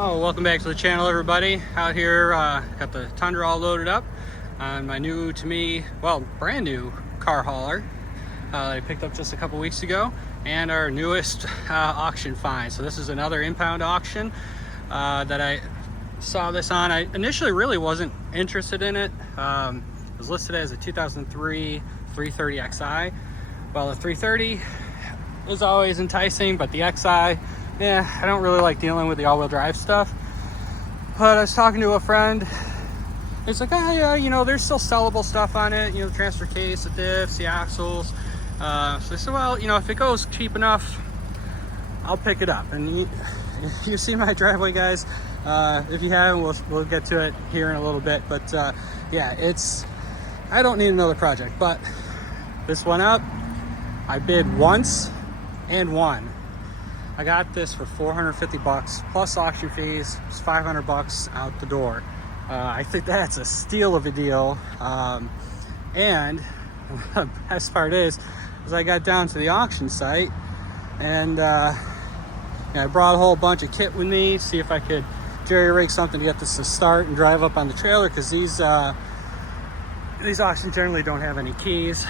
Oh, welcome back to the channel, everybody. Out here, got the Tundra all loaded up on my new, to me, well, brand new car hauler that I picked up just a couple weeks ago, and our newest auction find. So this is another impound auction that I saw this on. I initially really wasn't interested in it. It was listed as a 2003 330xi. Well, the 330 was always enticing, but the XI, yeah, I don't really like dealing with the all-wheel drive stuff. But I was talking to a friend. He's like, oh yeah, you know, there's still sellable stuff on it. You know, the transfer case, the diffs, the axles. So I said, well, you know, if it goes cheap enough, I'll pick it up. And you see my driveway, guys. If you haven't, we'll get to it here in a little bit. But yeah, I don't need another project. But this went up. I bid once and won. I got this for 450 bucks plus auction fees. It's 500 bucks out the door. I think that's a steal of a deal. And the best part is I got down to the auction site and I brought a whole bunch of kit with me, see if I could jerry rig something to get this to start and drive up on the trailer, because these auctions generally don't have any keys.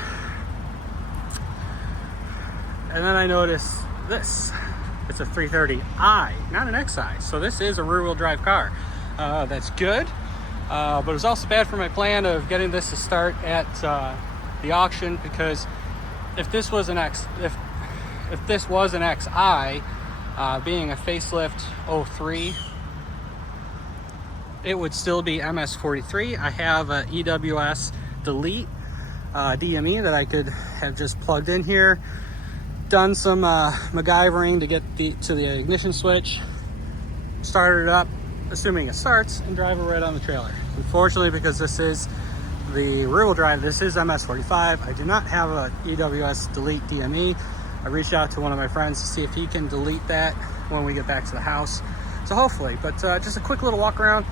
And then I noticed this. It's a 330i, not an XI. So this is a rear-wheel drive car. That's good, but it was also bad for my plan of getting this to start at the auction, because if this was an XI, being a facelift 03, it would still be MS43. I have a EWS delete DME that I could have just plugged in here, done some MacGyvering to get to the ignition switch, started it up, assuming it starts, and drive it right on the trailer. Unfortunately, because this is the rear-wheel drive, this is MS45, I do not have a EWS delete DME. I reached out to one of my friends to see if he can delete that when we get back to the house. So hopefully, but just a quick little walk around.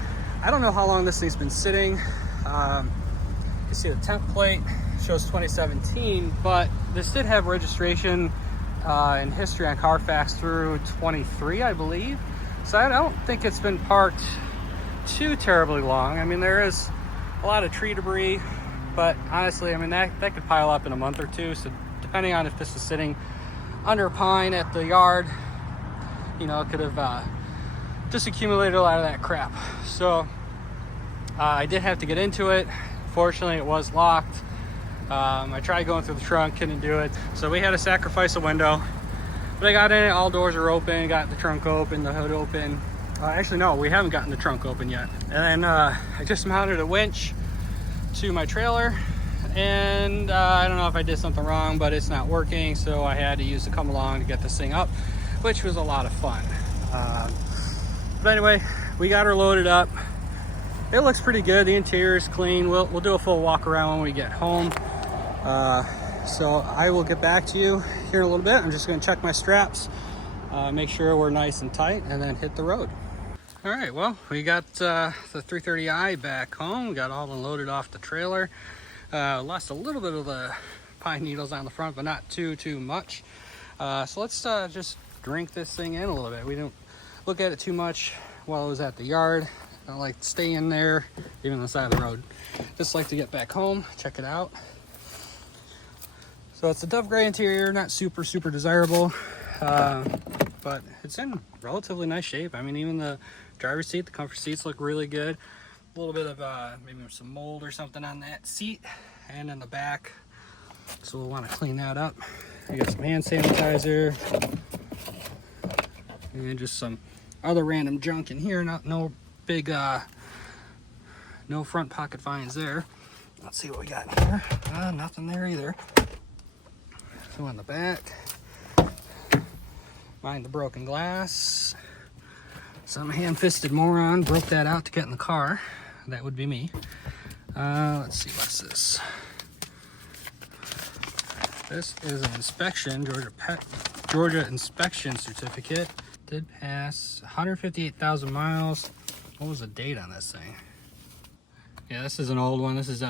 I don't know how long this thing's been sitting. You see the temp plate shows 2017, but this did have registration and history on Carfax through 23, I believe. So I don't think it's been parked too terribly long. I mean, there is a lot of tree debris, but honestly, I mean, that could pile up in a month or two. So depending on if this was sitting under a pine at the yard, you know, it could have just accumulated a lot of that crap. So I did have to get into it. Fortunately, it was locked. I tried going through the trunk, couldn't do it. So we had to sacrifice a window. But I got in it, all doors are open, got the trunk open, the hood open. Actually, no, we haven't gotten the trunk open yet. And then I just mounted a winch to my trailer. And I don't know if I did something wrong, but it's not working. So I had to use the come along to get this thing up, which was a lot of fun. But anyway, we got her loaded up. It looks pretty good. The interior is clean. We'll do a full walk around when we get home. So I will get back to you here in a little bit. I'm just going to check my straps, make sure we're nice and tight, and then hit the road. All right, well, we got the 330i back home. We got all unloaded off the trailer. Lost a little bit of the pine needles on the front, but not too much. So let's just drink this thing in a little bit. We didn't look at it too much while it was at the yard. I don't like to stay in there, even on the side of the road. Just like to get back home, check it out. So it's a dove gray interior, not super desirable, but it's in relatively nice shape. I mean, even the driver's seat, the comfort seats look really good. A little bit of maybe some mold or something on that seat and in the back. So we'll want to clean that up. You got some hand sanitizer and just some other random junk in here. No big, no front pocket finds there. Let's see what we got here. Nothing there either. So on the back, mind the broken glass. Some ham-fisted moron broke that out to get in the car. That would be me. Let's see, what's this? This is an inspection, Georgia inspection certificate. Did pass 158,000 miles. What was the date on this thing? Yeah, this is an old one. This is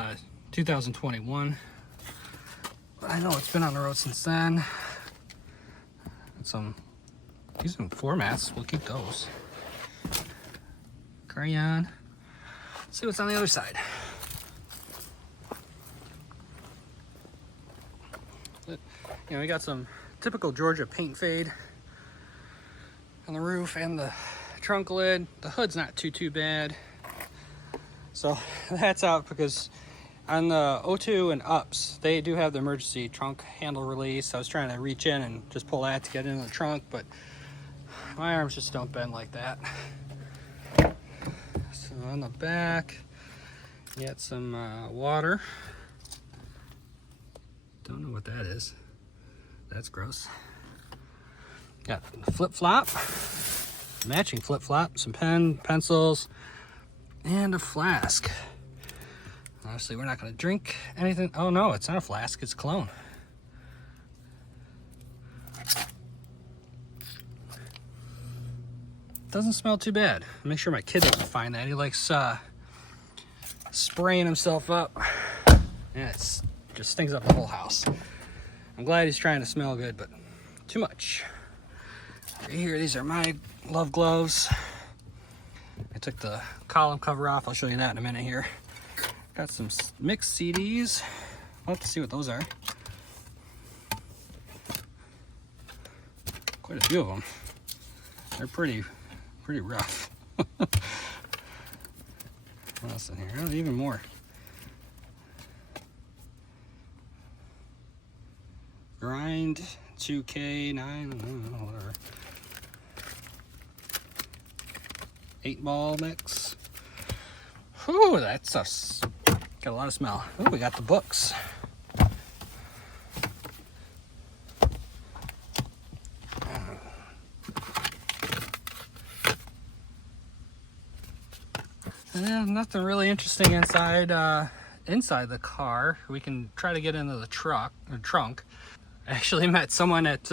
2021. I know it's been on the road since then. And these are formats. We'll keep those. crayon. Let's see what's on the other side. But, you know, we got some typical Georgia paint fade on the roof and the trunk lid. The hood's not too bad. So that's out because on the O2 and ups, they do have the emergency trunk handle release. I was trying to reach in and just pull that to get into the trunk, but my arms just don't bend like that. So on the back, you got some water. Don't know what that is. That's gross. Got a flip-flop, matching flip-flop, some pencils, and a flask. Obviously, we're not going to drink anything. Oh no, it's not a flask, it's cologne. Doesn't smell too bad. Make sure my kid doesn't find that. He likes spraying himself up. And it just stinks up the whole house. I'm glad he's trying to smell good, but too much. Right here, these are my love gloves. I took the column cover off. I'll show you that in a minute here. Got some mixed CDs. I'll have to see what those are. Quite a few of them. They're pretty rough. What else in here? Oh, even more. Grind 2K9, whatever. 8-ball mix. Whew, that stuff's got a lot of smell. Oh, we got the books. Nothing really interesting inside the car. We can try to get into the trunk. I actually met someone at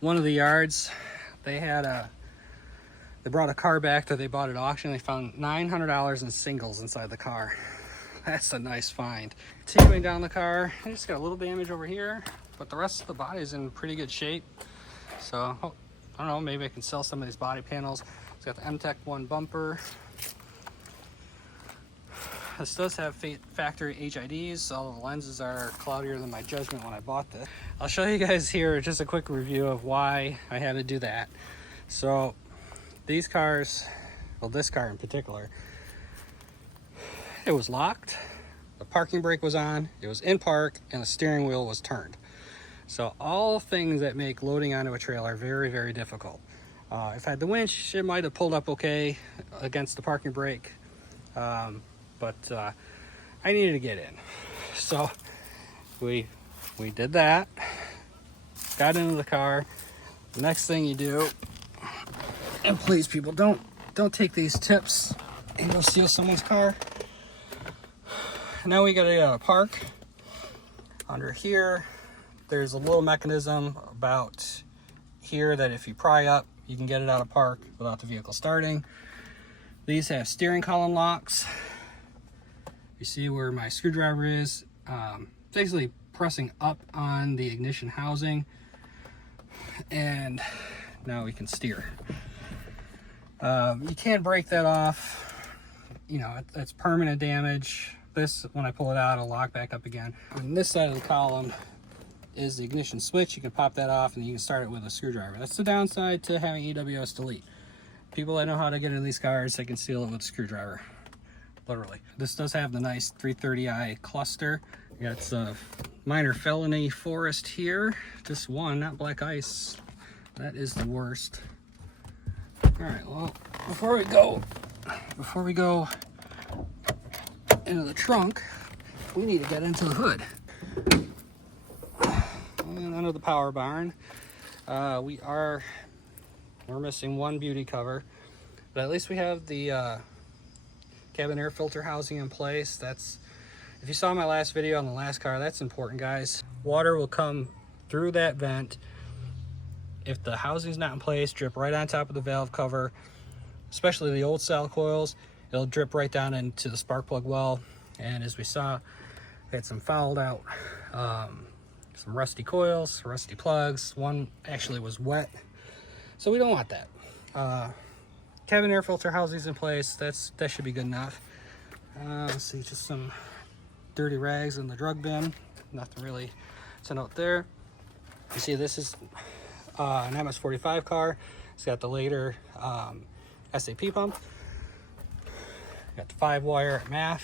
one of the yards. They brought a car back that they bought at auction. They found $900 in singles inside the car. That's a nice find. Continuing down the car, I just got a little damage over here, but the rest of the body is in pretty good shape. So, I don't know, maybe I can sell some of these body panels. It's got the MTech 1 bumper. This does have factory HIDs. All the lenses are cloudier than my judgment when I bought this. I'll show you guys here just a quick review of why I had to do that. So these cars, well, this car in particular, it was locked, the parking brake was on, it was in park, and the steering wheel was turned. So all things that make loading onto a trailer very difficult. If I had the winch, it might have pulled up okay against the parking brake. But I needed to get in. So we did that, got into the car. The next thing you do, and please people, don't take these tips and go steal someone's car. Now we gotta get out of park. Under here, there's a little mechanism about here that if you pry up, you can get it out of park without the vehicle starting. These have steering column locks. You see where my screwdriver is, basically pressing up on the ignition housing, and now we can steer. You can't break that off. You know, it's permanent damage. This, when I pull it out, it'll lock back up again. On this side of the column is the ignition switch. You can pop that off and you can start it with a screwdriver. That's the downside to having EWS delete. People that know how to get in these cars, they can steal it with a screwdriver. Literally. This does have the nice 330i cluster. Got a minor felony forest here. Just one, not black ice. That is the worst. Alright, well, before we go into the trunk, we need to get into the hood. And under the power barn, we're missing one beauty cover, but at least we have the cabin air filter housing in place. That's, if you saw my last video on the last car, that's important, guys. Water will come through that vent. If the housing's not in place, drip right on top of the valve cover, especially the old style coils. It'll drip right down into the spark plug well. And as we saw, we had some fouled out, some rusty coils, rusty plugs. One actually was wet, so we don't want that. cabin air filter housings in place. That should be good enough. Let's see, just some dirty rags in the drug bin. Nothing really to note there. You see, this is an MS45 car. It's got the later SAP pump. Got the 5-wire MAF.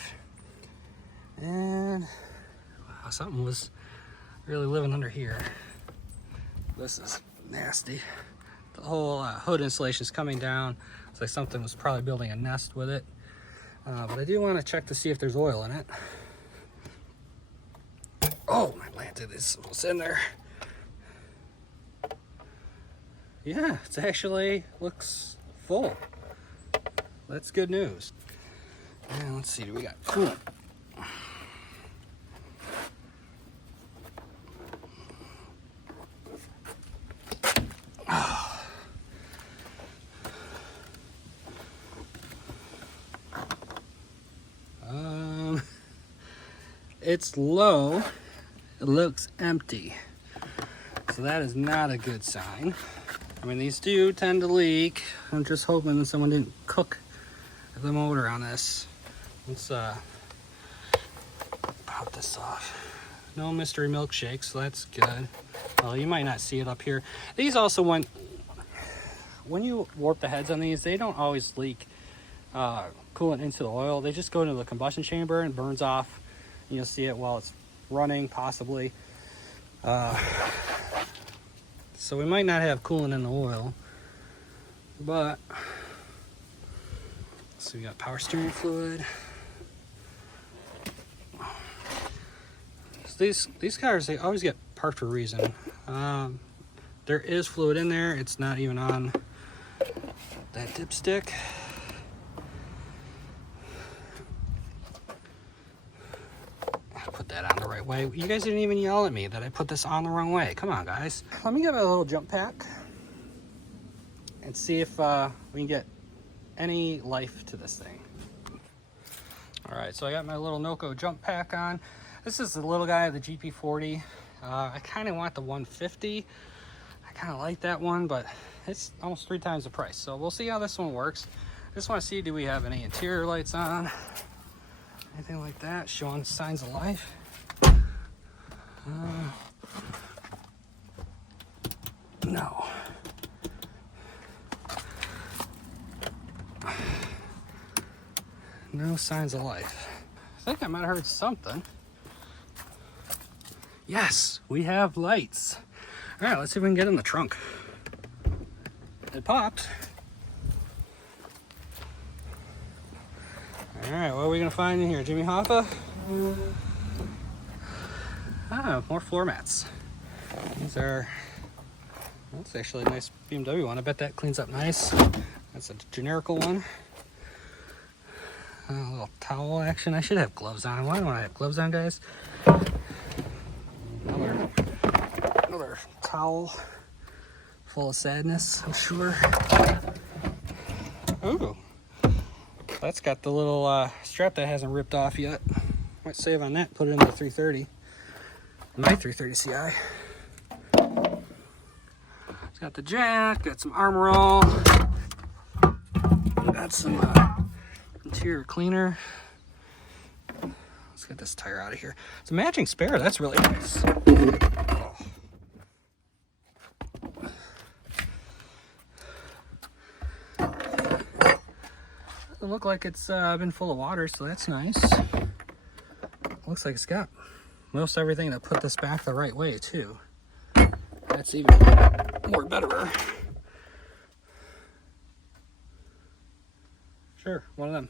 And wow, something was really living under here. This is nasty. The whole hood insulation is coming down. It's like something was probably building a nest with it. But I do want to check to see if there's oil in it. Oh, I landed this. What's in there? Yeah, it's actually looks full. That's good news. And let's see, do we got coolant? It's low. It looks empty. So that is not a good sign. I mean, these do tend to leak. I'm just hoping that someone didn't cook the motor on this. Let's pop this off. No mystery milkshake, so that's good. Well, you might not see it up here. These also went, when you warp the heads on these, they don't always leak coolant into the oil. They just go into the combustion chamber and burns off. And you'll see it while it's running, possibly. So we might not have coolant in the oil, but so we got power steering fluid. So these cars, they always get parked for a reason. There is fluid in there. It's not even on that dipstick. Put that on the right way. You guys didn't even yell at me that I put this on the wrong way. Come on, guys. Let me give it a little jump pack and see if we can get any life to this thing. All right, so I got my little Noco jump pack on. This is the little guy, the GP40. I kind of want the 150. I kind of like that one, but it's almost 3 times the price. So we'll see how this one works. I just want to see, do we have any interior lights on? Anything like that, showing signs of life. No. No signs of life. I think I might have heard something. Yes, we have lights. All right, let's see if we can get in the trunk. It popped. All right, what are we gonna find in here? Jimmy Hoffa? Ah, more floor mats. These are, that's actually a nice BMW one. I bet that cleans up nice. That's a generical one. A little towel action. I should have gloves on. Why don't I have gloves on, guys? Another towel full of sadness, I'm sure. Ooh. That's got the little strap that hasn't ripped off yet. Might save on that, put it in the 330. My 330 CI. It's got the jack, got some armor all. Got some interior cleaner. Let's get this tire out of here. It's a matching spare, that's really nice. Oh. Doesn't look like it's been full of water, so that's nice. Looks like it's got most everything to put this back the right way too. That's even more better. Sure, one of them.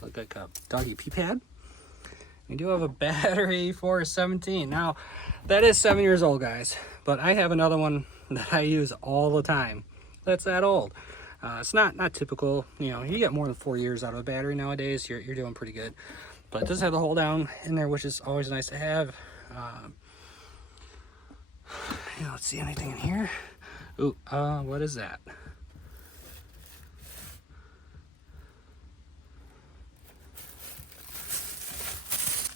Look like a doggy pee pad. We do have a battery for 17. Now, that is 7 years old, guys, but I have another one that I use all the time. That's that old. It's not typical. You know, you get more than 4 years out of a battery nowadays, you're doing pretty good. But it does have the hold down in there, which is always nice to have. Let's see, anything in here? Ooh, what is that?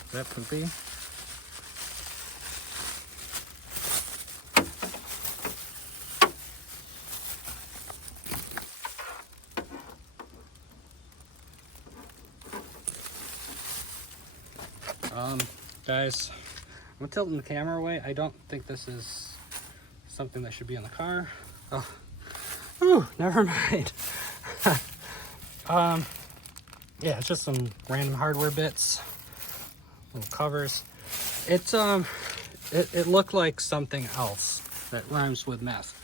Is that poopy? Guys, I'm tilting the camera away. I don't think this is something that should be in the car. Oh, ooh, never mind. Yeah, it's just some random hardware bits, little covers. It looked like something else that rhymes with meth.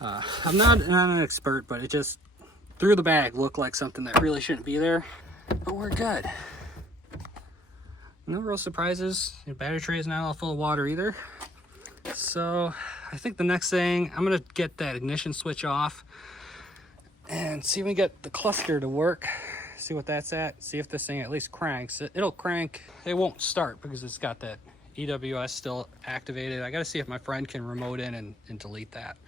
I'm not an expert, but it just through the bag looked like something that really shouldn't be there. But we're good. No real surprises. The battery tray is not all full of water either. So I think the next thing, I'm gonna get that ignition switch off and see if we can get the cluster to work. See what that's at. See if this thing at least cranks. It'll crank. It won't start because it's got that EWS still activated. I gotta see if my friend can remote in and delete that.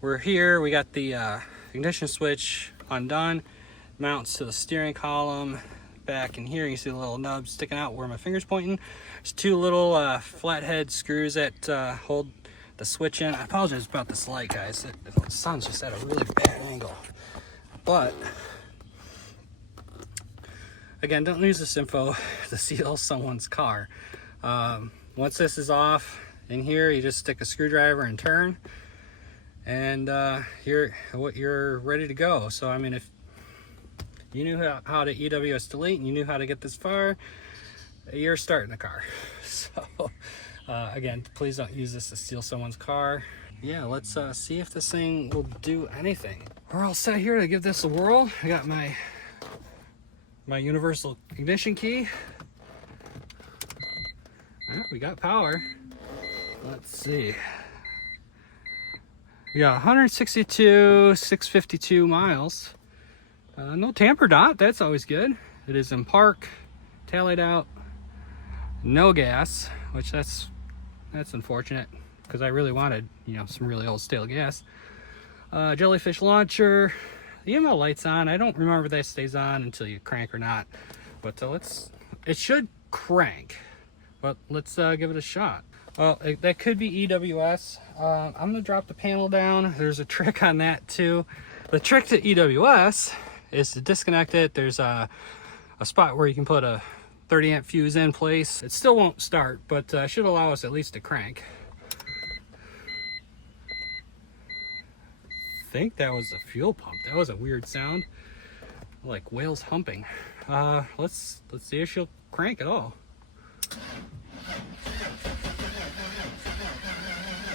We're here. We got the ignition switch undone. Mounts to the steering column. Back in here, you see the little nub sticking out where my finger's pointing. There's two little flathead screws that hold the switch in. I apologize about this light, guys. The sun's just at a really bad angle. But again, don't use this info to seal someone's car. Once this is off in here, you just stick a screwdriver and turn, and you're ready to go. So I mean, if you knew how to EWS delete and you knew how to get this far, you're starting the car. So again, please don't use this to steal someone's car. Yeah, let's see if this thing will do anything. We're all set here to give this a whirl. I got my universal ignition key. We got power. Let's see. We got 162,652 miles. No tamper dot, that's always good. It is in park, tallied out, no gas, which that's unfortunate because I really wanted, some really old stale gas. Jellyfish launcher, the EML light's on. I don't remember if that stays on until you crank or not, but it should crank, but let's give it a shot. Well, that could be EWS. I'm gonna drop the panel down. There's a trick on that too. The trick to EWS is to disconnect it. There's a spot where you can put a 30 amp fuse in place. It still won't start, but should allow us at least to crank. I think that was a fuel pump. That was a weird sound, like whales humping. Let's see if she'll crank at all.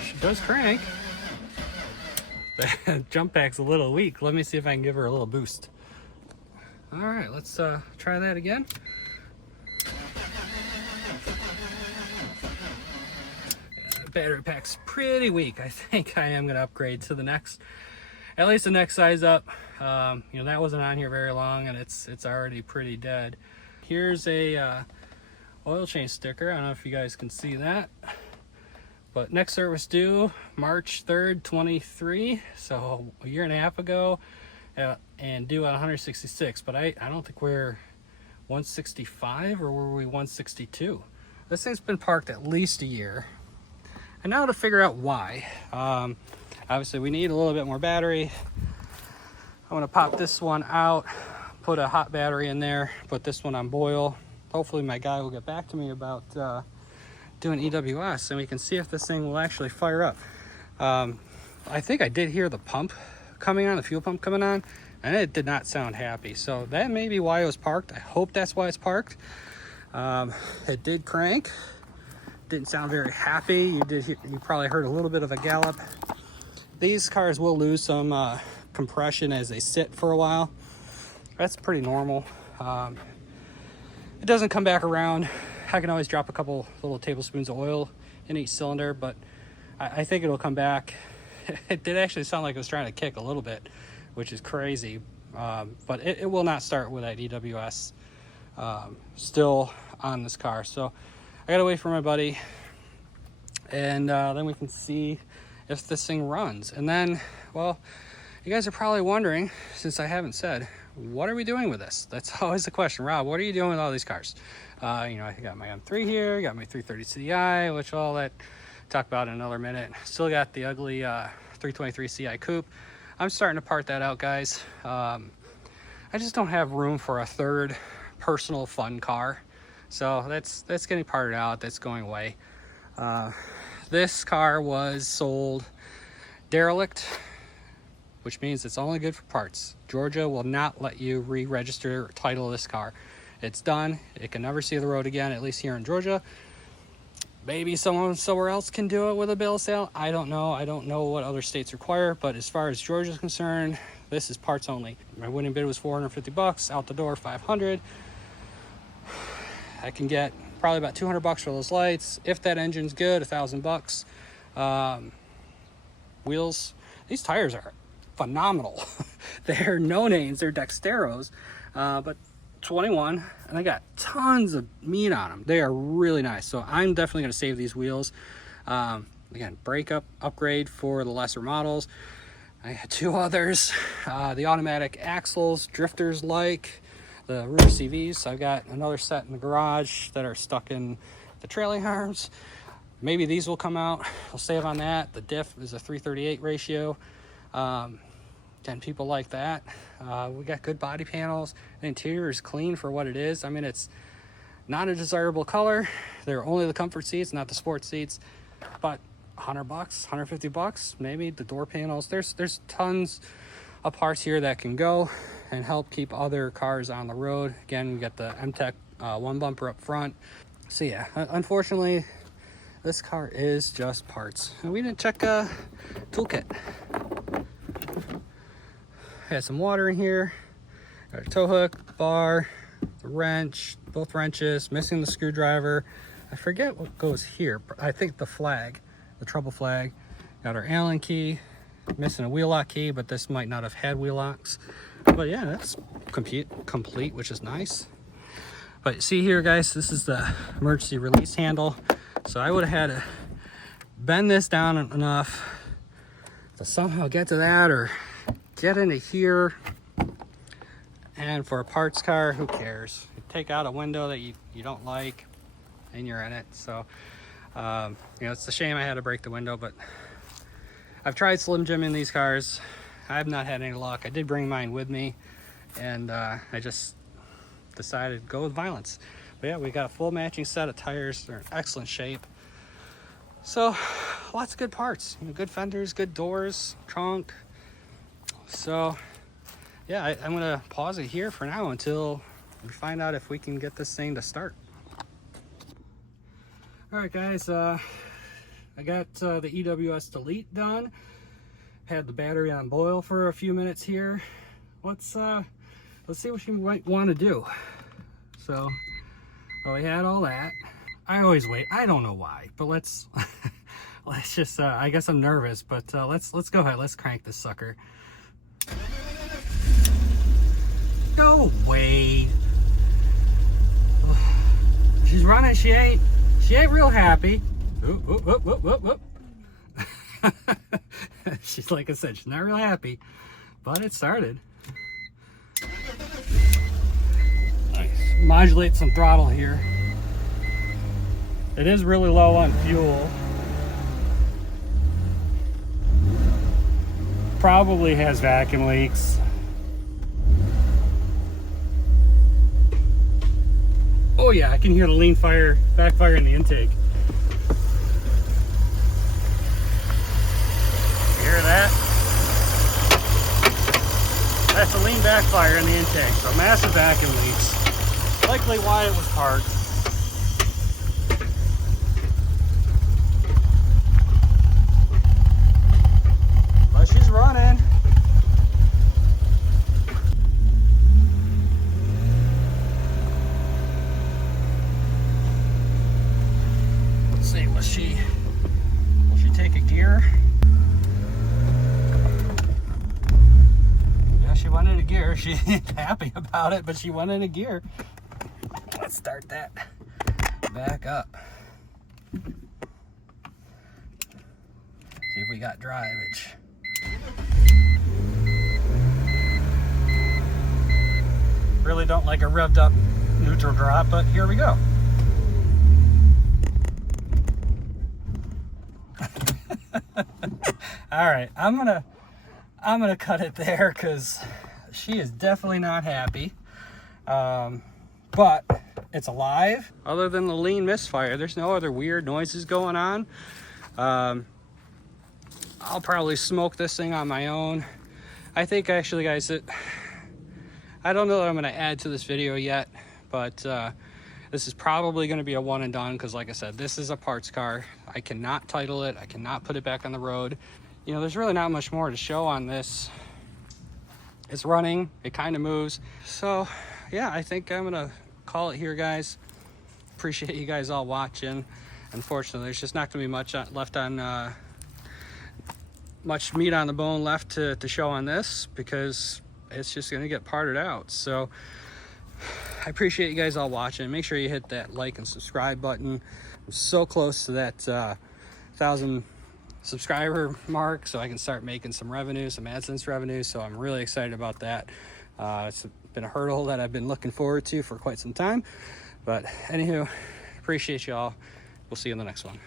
She does crank. The jump pack's a little weak. Let me see if I can give her a little boost. All right, let's try that again. Battery pack's pretty weak. I think I am gonna upgrade to the next, at least the next size up. That wasn't on here very long, and it's already pretty dead. Here's a oil change sticker. I don't know if you guys can see that, but next service due March 3rd, 23. So a year and a half ago. And due at 166, but I don't think we're 165, or were we 162? This thing's been parked at least a year. And now to figure out why. Obviously we need a little bit more battery. I'm gonna pop this one out, put a hot battery in there, put this one on boil. Hopefully my guy will get back to me about doing EWS, and we can see if this thing will actually fire up. I think I did hear the pump coming on, the fuel pump coming on, and it did not sound happy. So that may be why it was parked. I hope that's why it's parked. It did crank. Didn't sound very happy. You probably heard a little bit of a gallop. These cars will lose some compression as they sit for a while. That's pretty normal. It doesn't come back around. I can always drop a couple little tablespoons of oil in each cylinder, but I think it'll come back. It did actually sound like it was trying to kick a little bit, which is crazy. But it will not start with that EWS still on this car. So I gotta wait for my buddy, and then we can see if this thing runs. And then, well, you guys are probably wondering, since I haven't said, what are we doing with this? That's always the question. Rob, what are you doing with all these cars? I got my M3 here, got my 330 CI, which all that talk about in another minute. Still got the ugly 323 CI coupe. I'm starting to part that out, guys. I just don't have room for a third personal fun car. So that's getting parted out. That's going away. This car was sold derelict, which means it's only good for parts. Georgia will not let you re-register or title this car. It's done. It can never see the road again, at least here in Georgia. Maybe someone somewhere else can do it with a bill of sale. I don't know. I don't know what other states require, but as far as Georgia is concerned, this is parts only. My winning bid was $450, out the door $500. I can get probably about $200 for those lights. If that engine's good, $1,000. Wheels, these tires are phenomenal. They're no names, they're Dexteros, but 21, and I got tons of meat on them. They are really nice, so I'm definitely going to save these wheels. Again, brake upgrade for the lesser models. I had two others. The automatic axles, drifters like the Rooter CVs. So I've got another set in the garage that are stuck in the trailing arms. Maybe these will come out. We'll save on that. The diff is a 338 ratio. 10 people like that. We got good body panels. The interior is clean for what it is. I mean, it's not a desirable color. They're only the comfort seats, not the sports seats. But $100, $150, maybe the door panels. There's tons of parts here that can go and help keep other cars on the road. Again, we got the MTech one bumper up front. So yeah, unfortunately, this car is just parts. And we didn't check toolkit. Had some water in here, got a tow hook, bar, the wrench, both wrenches, missing the screwdriver. I forget what goes here. I think the flag, the trouble flag. Got our Allen key, missing a wheel lock key, but this might not have had wheel locks. But yeah, that's complete, which is nice. But see here, guys, this is the emergency release handle. So I would have had to bend this down enough to somehow get to that or get into here. And for a parts car, who cares? You take out a window that you don't like and you're in it. So you know, it's a shame I had to break the window, but I've tried Slim Jim in these cars. I've not had any luck. I did bring mine with me, and I just decided to go with violence. But yeah, we got a full matching set of tires. They're in excellent shape. So lots of good parts, you know, good fenders, good doors, trunk. So yeah, I'm gonna pause it here for now until we find out if we can get this thing to start. All right, guys, I got the EWS delete done. Had the battery on boil for a few minutes here. Let's see what you might want to do. So, well, we had all that. I always wait. I don't know why, but let's let's just. I guess I'm nervous, but let's go ahead. Let's crank this sucker. Go away. She's running. She ain't real happy. Oop, oop, oop, oop, oop, oop. She's, like I said, she's not real happy, but it started. Nice. Modulate some throttle here. It is really low on fuel. Probably has vacuum leaks. Oh yeah, I can hear the lean fire, backfire in the intake. You hear that? That's a lean backfire in the intake, so massive vacuum leaks. Likely why it was parked. But she's running. Let's see, will she take a gear? Yeah, she went into gear. She ain't happy about it, but she went into gear. Let's start that back up. See if we got drivage. Really don't like a revved up neutral drop, but here we go. All right, I'm gonna cut it there because she is definitely not happy. but it's alive. Other than the lean misfire, there's no other weird noises going on. I'll probably smoke this thing on my own. I think actually, guys, I don't know that I'm going to add to this video yet, but this is probably going to be a one and done, because like I said, this is a parts car. I cannot title it. I cannot put it back on the road. You know, there's really not much more to show on this. It's running, it kind of moves. So yeah, I think I'm going to call it here, guys. Appreciate you guys all watching. Unfortunately, there's just not going to be much left on much meat on the bone left to show on this, because it's just gonna get parted out. So I appreciate you guys all watching. Make sure you hit that like and subscribe button. I'm so close to that 1,000 subscriber mark, so I can start making some revenue, some AdSense revenue. So I'm really excited about that. It's been a hurdle that I've been looking forward to for quite some time. But anywho, appreciate you all. We'll see you in the next one.